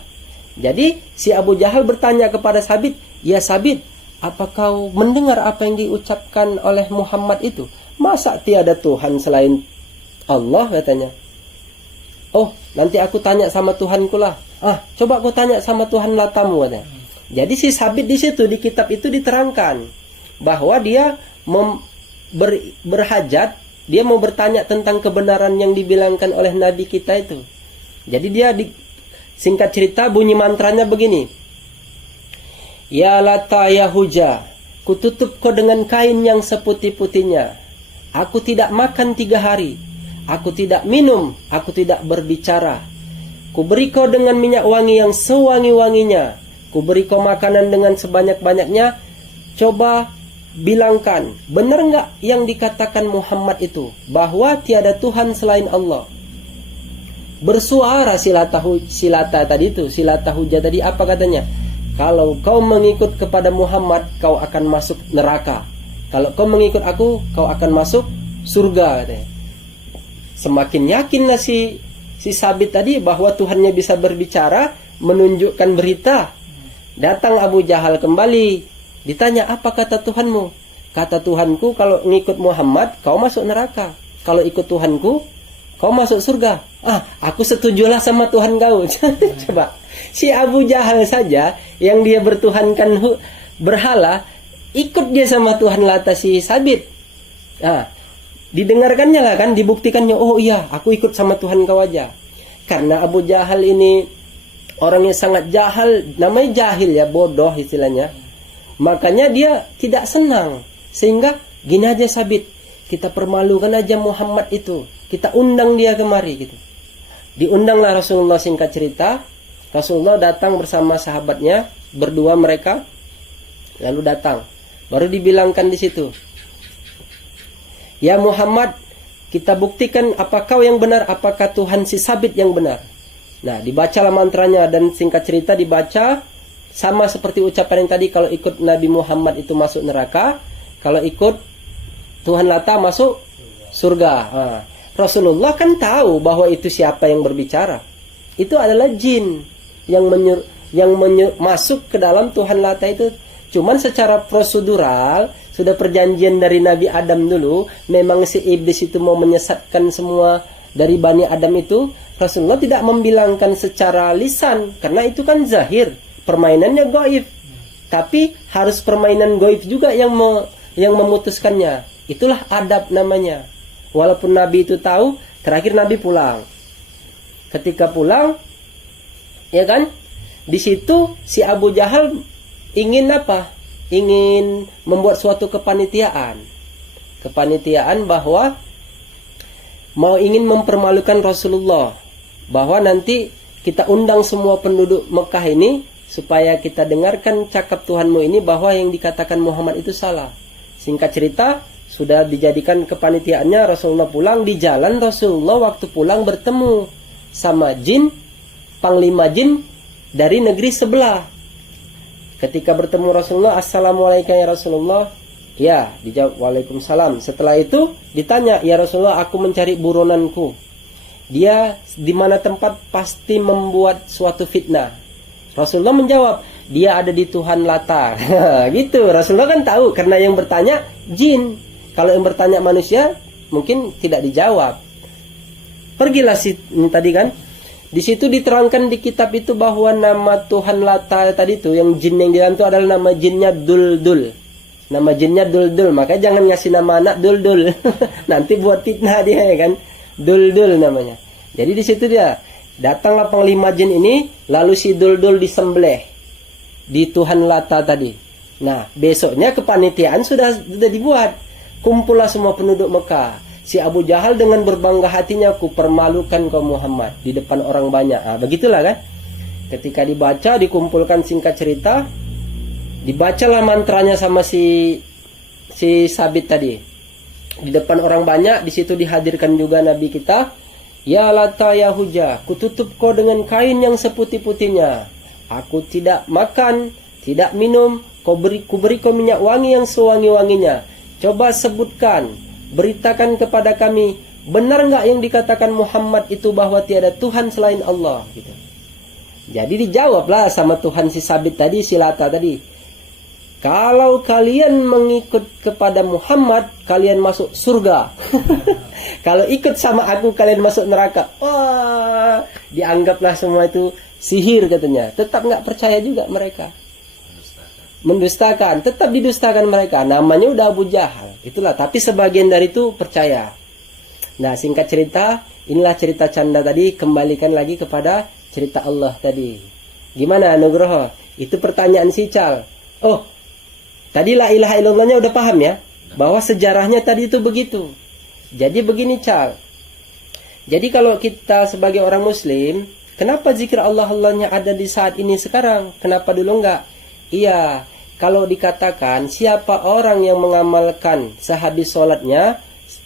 Jadi si Abu Jahal bertanya kepada Sabit, "Ya Sabit, apa kau mendengar apa yang diucapkan oleh Muhammad itu? Masa tiada Tuhan selain Allah?" katanya. "Oh, nanti aku tanya sama Tuhanku lah." Coba aku tanya sama Tuhan Latamu katanya. Jadi si Sabit di situ di kitab itu diterangkan bahwa dia berhajat, dia mau bertanya tentang kebenaran yang dibilangkan oleh Nabi kita itu. Jadi dia singkat cerita bunyi mantranya begini. "Ya Lata ya Hujah, kututup kau dengan kain yang seputih-putihnya. Aku tidak makan 3 hari. Aku tidak minum, aku tidak berbicara. Kuberi kau dengan minyak wangi yang sewangi-wanginya. Kuberi kau makanan dengan sebanyak-banyaknya. Coba bilangkan, benar nggak yang dikatakan Muhammad itu? Bahwa tiada Tuhan selain Allah." Bersuara Silata Hujah tadi apa katanya? "Kalau kau mengikut kepada Muhammad, kau akan masuk neraka. Kalau kau mengikut aku, kau akan masuk surga," katanya. Semakin yakinlah si Sabit tadi bahwa Tuhannya bisa berbicara, menunjukkan berita. Datang Abu Jahal kembali, ditanya, "Apa kata Tuhanmu?" "Kata Tuhanku, kalau ngikut Muhammad kau masuk neraka. Kalau ikut Tuhanku kau masuk surga." Aku setujulah sama Tuhan kau." Coba, si Abu Jahal saja yang dia bertuhankan berhala, ikut dia sama Tuhan Lata si Sabit. Didengarkannya lah kan, dibuktikannya, "Oh iya, aku ikut sama Tuhan kau aja." Karena Abu Jahal ini orangnya sangat jahil, namanya jahil ya, bodoh istilahnya. Makanya dia tidak senang. Sehingga gini aja Sabit, kita permalukan aja Muhammad itu. Kita undang dia kemari gitu. Diundanglah Rasulullah, singkat cerita. Rasulullah datang bersama sahabatnya, berdua mereka. Lalu datang. Baru dibilangkan di situ, "Ya Muhammad, kita buktikan apa kau yang benar, apakah Tuhan si Sabit yang benar." Nah, dibacalah mantranya dan singkat cerita dibaca sama seperti ucapan yang tadi, kalau ikut Nabi Muhammad itu masuk neraka, kalau ikut Tuhan Lata masuk surga. Rasulullah kan tahu bahwa itu siapa yang berbicara. Itu adalah jin yang masuk ke dalam Tuhan Lata itu. Cuman secara prosedural sudah perjanjian dari Nabi Adam dulu, memang si iblis itu mau menyesatkan semua dari Bani Adam itu. Rasulullah tidak membilangkan secara lisan, karena itu kan zahir, permainannya gaib. Tapi harus permainan gaib juga yang memutuskannya. Itulah adab namanya. Walaupun Nabi itu tahu, terakhir Nabi pulang. Ketika pulang, ya kan, di situ si Abu Jahal ingin apa? Ingin membuat suatu kepanitiaan bahwa mau ingin mempermalukan Rasulullah, bahwa nanti kita undang semua penduduk Mekah ini supaya kita dengarkan cakap Tuhanmu ini bahwa yang dikatakan Muhammad itu salah. Singkat cerita, sudah dijadikan kepanitiaannya. Rasulullah pulang. Di jalan Rasulullah waktu pulang bertemu sama jin, panglima jin dari negeri sebelah. Ketika bertemu Rasulullah, "Assalamualaikum ya Rasulullah." Ya, dijawab, "Waalaikumsalam." Setelah itu ditanya, "Ya Rasulullah, aku mencari buronanku. Dia di mana tempat pasti membuat suatu fitnah." Rasulullah menjawab, "Dia ada di Tuhan Lata." Gitu. Rasulullah kan tahu, karena yang bertanya jin. Kalau yang bertanya manusia mungkin tidak dijawab. Pergilah tadi kan. Di situ diterangkan di kitab itu bahwa nama Tuhan Lata tadi itu, yang jin yang di dalam itu adalah nama jinnya Duldul. Nama jinnya Duldul. Makanya jangan ngasih nama anak Duldul. Nanti buat fitnah dia ya kan. Duldul namanya. Jadi di situ dia. Datanglah panglima jin ini, lalu si Duldul disembelih di Tuhan Lata tadi. Nah, besoknya kepanitiaan sudah dibuat. Kumpullah semua penduduk Mekah. Si Abu Jahal dengan berbangga hatinya, "Ku permalukan kau Muhammad di depan orang banyak." Begitulah kan. Ketika dibaca, dikumpulkan singkat cerita, dibacalah mantranya sama si Sabit tadi. di depan orang banyak. Di situ dihadirkan juga Nabi kita. Ya Lata ya Hujah, kututup kau dengan kain yang seputih-putihnya. Aku tidak makan, tidak minum, kuberi kau minyak wangi yang sewangi-wanginya. Coba sebutkan, beritakan kepada kami, benar nggak yang dikatakan Muhammad itu bahwa tiada Tuhan selain Allah? Gitu. Jadi dijawablah sama Tuhan si Sabit tadi, si Lata tadi. Kalau kalian mengikut kepada Muhammad, kalian masuk surga. Kalau ikut sama aku, kalian masuk neraka. Wah, dianggaplah semua itu sihir katanya. Tetap nggak percaya juga mereka. Mendustakan, tetap didustakan mereka. Namanya udah Abu Jahal. Itulah, tapi sebagian dari itu percaya. Nah, singkat cerita, inilah cerita canda tadi. Kembalikan lagi kepada cerita Allah tadi. Gimana Nugroho? Itu pertanyaan si Cal. Oh, tadi la ilaha illallahnya udah paham ya? Bahwa sejarahnya tadi itu begitu. Jadi begini Cal. Jadi kalau kita sebagai orang muslim, kenapa zikir Allah-Allahnya ada di saat ini sekarang? Kenapa dulu enggak? Iya, kalau dikatakan siapa orang yang mengamalkan sehabis sholatnya,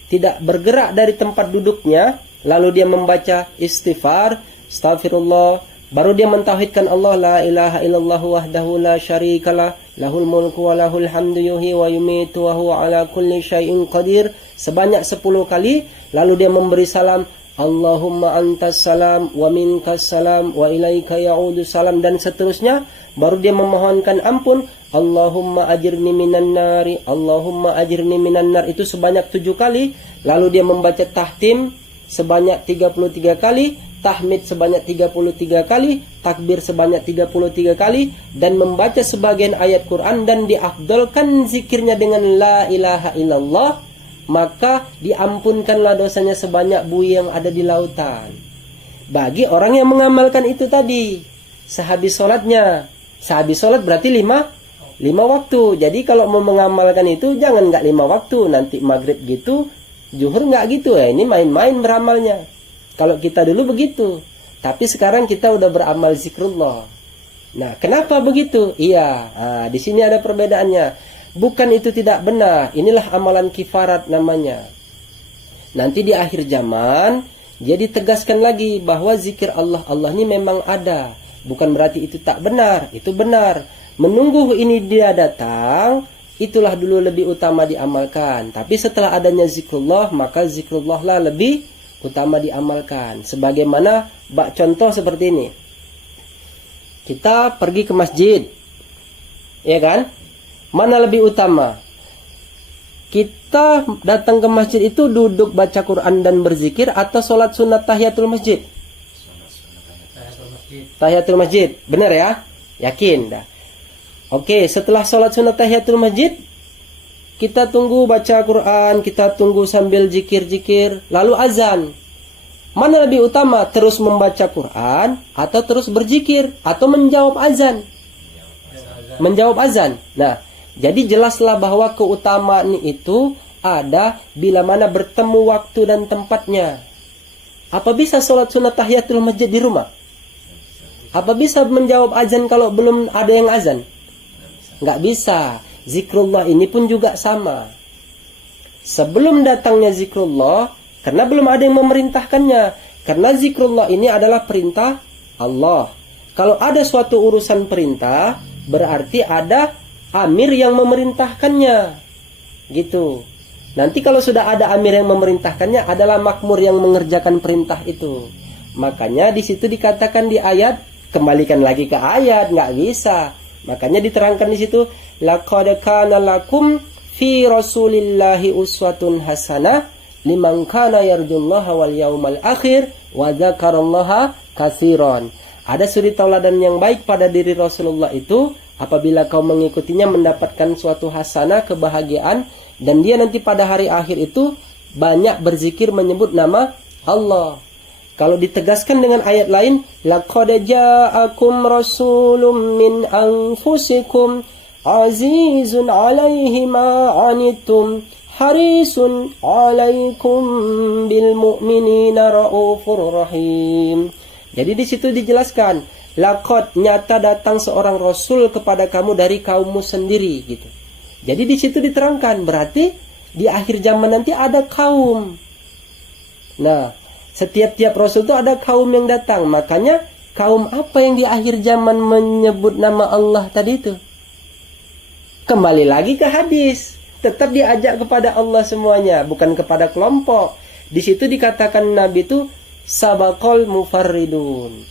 tidak bergerak dari tempat duduknya, lalu dia membaca istighfar, astagfirullah, baru dia mentauhidkan Allah, la ilaha illallah wahdahu la syarikalah, lahul mulku wa lahul hamdu yuhyi wa yumitu wa huwa ala kulli syai'in qadir, sebanyak 10 kali, lalu dia memberi salam, Allahumma antas salam wa minkas salam wa ilaika ya'udu salam, dan seterusnya. Baru dia memohonkan ampun, Allahumma ajirni minan nari, Allahumma ajirni minan nar, itu sebanyak 7 kali. Lalu dia membaca tahtim sebanyak 33 kali, tahmid sebanyak 33 kali, takbir sebanyak 33 kali, dan membaca sebagian ayat Quran, dan diafdalkan zikirnya dengan la ilaha illallah, maka diampunkanlah dosanya sebanyak buih yang ada di lautan. Bagi orang yang mengamalkan itu tadi, sehabis sholatnya. Sehabis sholat berarti 5 waktu. Jadi kalau mau mengamalkan itu, jangan nggak 5 waktu, nanti maghrib gitu, zuhur nggak gitu ya. Ini main-main beramalnya. Kalau kita dulu begitu. Tapi sekarang kita udah beramal zikrullah. Nah, kenapa begitu? Iya, di sini ada perbedaannya. Bukan itu tidak benar. Inilah amalan kifarat namanya. Nanti di akhir zaman, dia ditegaskan lagi bahwa zikir Allah ini memang ada. Bukan berarti itu tak benar. Itu benar. Menunggu ini dia datang, itulah dulu lebih utama diamalkan. Tapi setelah adanya zikrullah, maka zikrullah lah lebih utama diamalkan. Sebagaimana bak contoh seperti ini. Kita pergi ke masjid, ya kan? Mana lebih utama? Kita datang ke masjid itu duduk baca Quran dan berzikir, atau sholat sunat tahiyatul masjid? Tahiyatul masjid, benar ya? Yakin dah. Oke, setelah sholat sunat tahiyatul masjid, kita tunggu baca Quran, kita tunggu sambil zikir-zikir, lalu azan. Mana lebih utama, terus membaca Quran atau terus berzikir atau menjawab azan? Menjawab azan. Nah, jadi jelaslah bahwa keutamaan itu ada bila mana bertemu waktu dan tempatnya. Apa bisa sholat sunat tahiyatul masjid di rumah? Apa bisa menjawab azan kalau belum ada yang azan? Nggak bisa. Zikrullah ini pun juga sama. Sebelum datangnya zikrullah, karena belum ada yang memerintahkannya. Karena zikrullah ini adalah perintah Allah. Kalau ada suatu urusan perintah, berarti ada amir yang memerintahkannya. Gitu. Nanti kalau sudah ada amir yang memerintahkannya, adalah makmur yang mengerjakan perintah itu. Makanya di situ dikatakan di ayat, kembalikan lagi ke ayat, nggak bisa. Makanya diterangkan di situ, laqad kana lakum fi rasulillahi uswatun hasanah liman kana yarjullaha wal yaumal akhir wa dzakarallaha katsiran. Ada suri tauladan yang baik pada diri Rasulullah itu, apabila kau mengikutinya mendapatkan suatu hasanah, kebahagiaan, dan dia nanti pada hari akhir itu banyak berzikir menyebut nama Allah. Kalau ditegaskan dengan ayat lain, laqad ja'akum rasulun min anfusikum azizun 'alaihi ma 'anittum harisun 'alaikum bil mu'minina raufur rahim. Jadi di situ dijelaskan, laqad, nyata datang seorang rasul kepada kamu dari kaummu sendiri gitu. Jadi di situ diterangkan, berarti di akhir zaman nanti ada kaum. Nah, setiap rasul itu ada kaum yang datang. Makanya kaum apa yang di akhir zaman menyebut nama Allah tadi itu? Kembali lagi ke hadis. Tetap diajak kepada Allah semuanya, bukan kepada kelompok. Di situ dikatakan Nabi itu sabaqal mufarridun.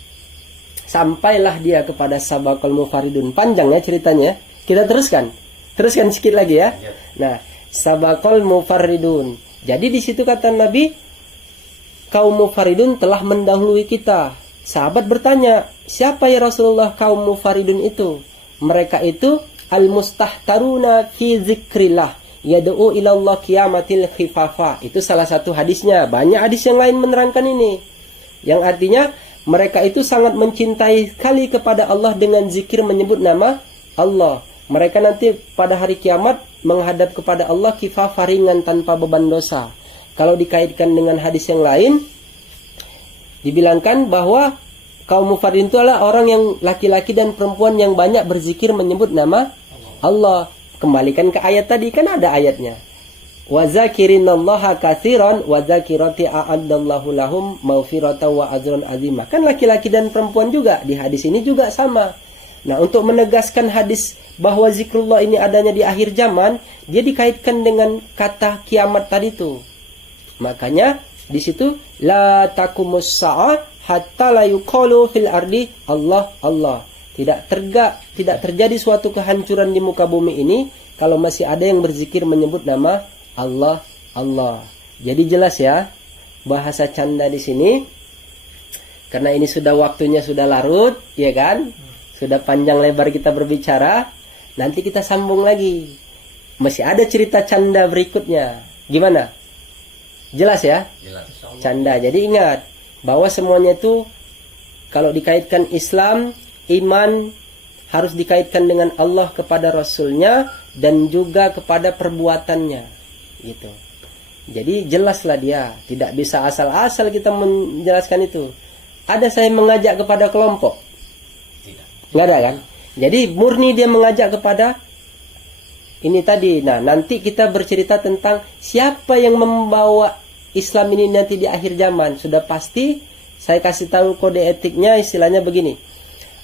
Sampailah dia kepada sabaqal mufarridun. Panjang ya ceritanya. Kita teruskan. Teruskan sedikit lagi ya. Nah, sabaqal mufarridun. Jadi di situ kata Nabi, kaum mufarridun telah mendahului kita. Sahabat bertanya, siapa ya Rasulullah kaum mufarridun itu? Mereka itu al-mustahtaruna fi zikrillah yad'u ila Allah qiyamatil khifafa. Itu salah satu hadisnya. Banyak hadis yang lain menerangkan ini. Yang artinya mereka itu sangat mencintai sekali kepada Allah dengan zikir menyebut nama Allah. Mereka nanti pada hari kiamat menghadap kepada Allah khifafa, ringan tanpa beban dosa. Kalau dikaitkan dengan hadis yang lain, dibilangkan bahwa kaum mufarridin itu adalah orang yang laki-laki dan perempuan yang banyak berzikir menyebut nama Allah. Kembalikan ke ayat tadi, kan ada ayatnya. Wa zakirinallaha katsiran wa zakirati a'addallahu lahum maghfiratan wa ajran azimah. Kan laki-laki dan perempuan juga di hadis ini juga sama. Nah, untuk menegaskan hadis bahwa zikrullah ini adanya di akhir zaman, dia dikaitkan dengan kata kiamat tadi itu. Makanya di situ la taqumus sa'ah hatta la yuqalu fil ardi Allah Allah. Tidak terjadi suatu kehancuran di muka bumi ini kalau masih ada yang berzikir menyebut nama Allah Allah. Jadi jelas ya bahasa canda di sini. Karena ini sudah waktunya sudah larut, ya kan? Sudah panjang lebar kita berbicara. Nanti kita sambung lagi. Masih ada cerita canda berikutnya. Gimana? Jelas ya? Jelas. Canda. Jadi ingat bahwa semuanya itu kalau dikaitkan Islam, iman harus dikaitkan dengan Allah kepada Rasulnya dan juga kepada perbuatannya, gitu. Jadi jelaslah dia, tidak bisa asal-asal kita menjelaskan itu. Ada saya mengajak kepada kelompok? Tidak. Nggak ada kan? Jadi murni dia mengajak kepada ini tadi. Nah, nanti kita bercerita tentang siapa yang membawa Islam ini nanti di akhir zaman. Sudah pasti saya kasih tahu kode etiknya, istilahnya begini.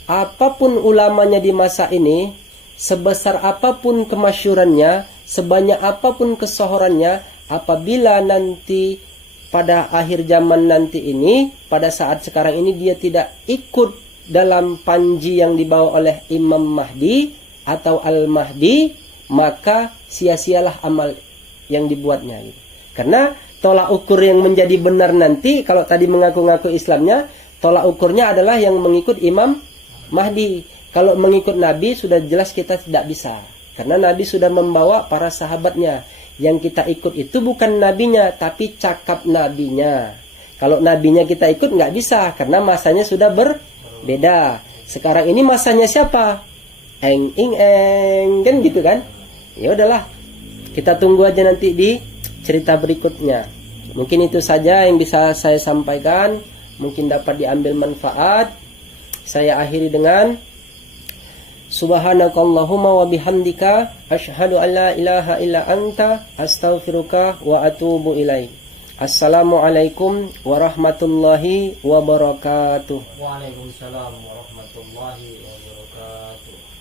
Apapun ulamanya di masa ini, sebesar apapun kemasyurannya, sebanyak apapun kesohorannya, apabila nanti pada akhir zaman nanti ini, pada saat sekarang ini dia tidak ikut dalam panji yang dibawa oleh Imam Mahdi atau Al-Mahdi, maka sia-sialah amal yang dibuatnya. Karena tolak ukur yang menjadi benar nanti, kalau tadi mengaku-ngaku Islamnya, tolak ukurnya adalah yang mengikut Imam Mahdi. Kalau mengikut Nabi sudah jelas kita tidak bisa. Karena Nabi sudah membawa para sahabatnya. Yang kita ikut itu bukan nabinya, tapi cakap nabinya. Kalau nabinya kita ikut nggak bisa, karena masanya sudah berbeda. Sekarang ini masanya siapa? Eng kan gitu kan? Ya udahlah, kita tunggu aja nanti di cerita berikutnya. Mungkin itu saja yang bisa saya sampaikan. Mungkin dapat diambil manfaat. Saya akhiri dengan Subhanakallahumma wa bihamdika asyhadu an la ilaha illa anta astaghfiruka wa atubu ilaik. Assalamualaikum warahmatullahi wabarakatuh. Waalaikumsalam warahmatullahi wabarakatuh.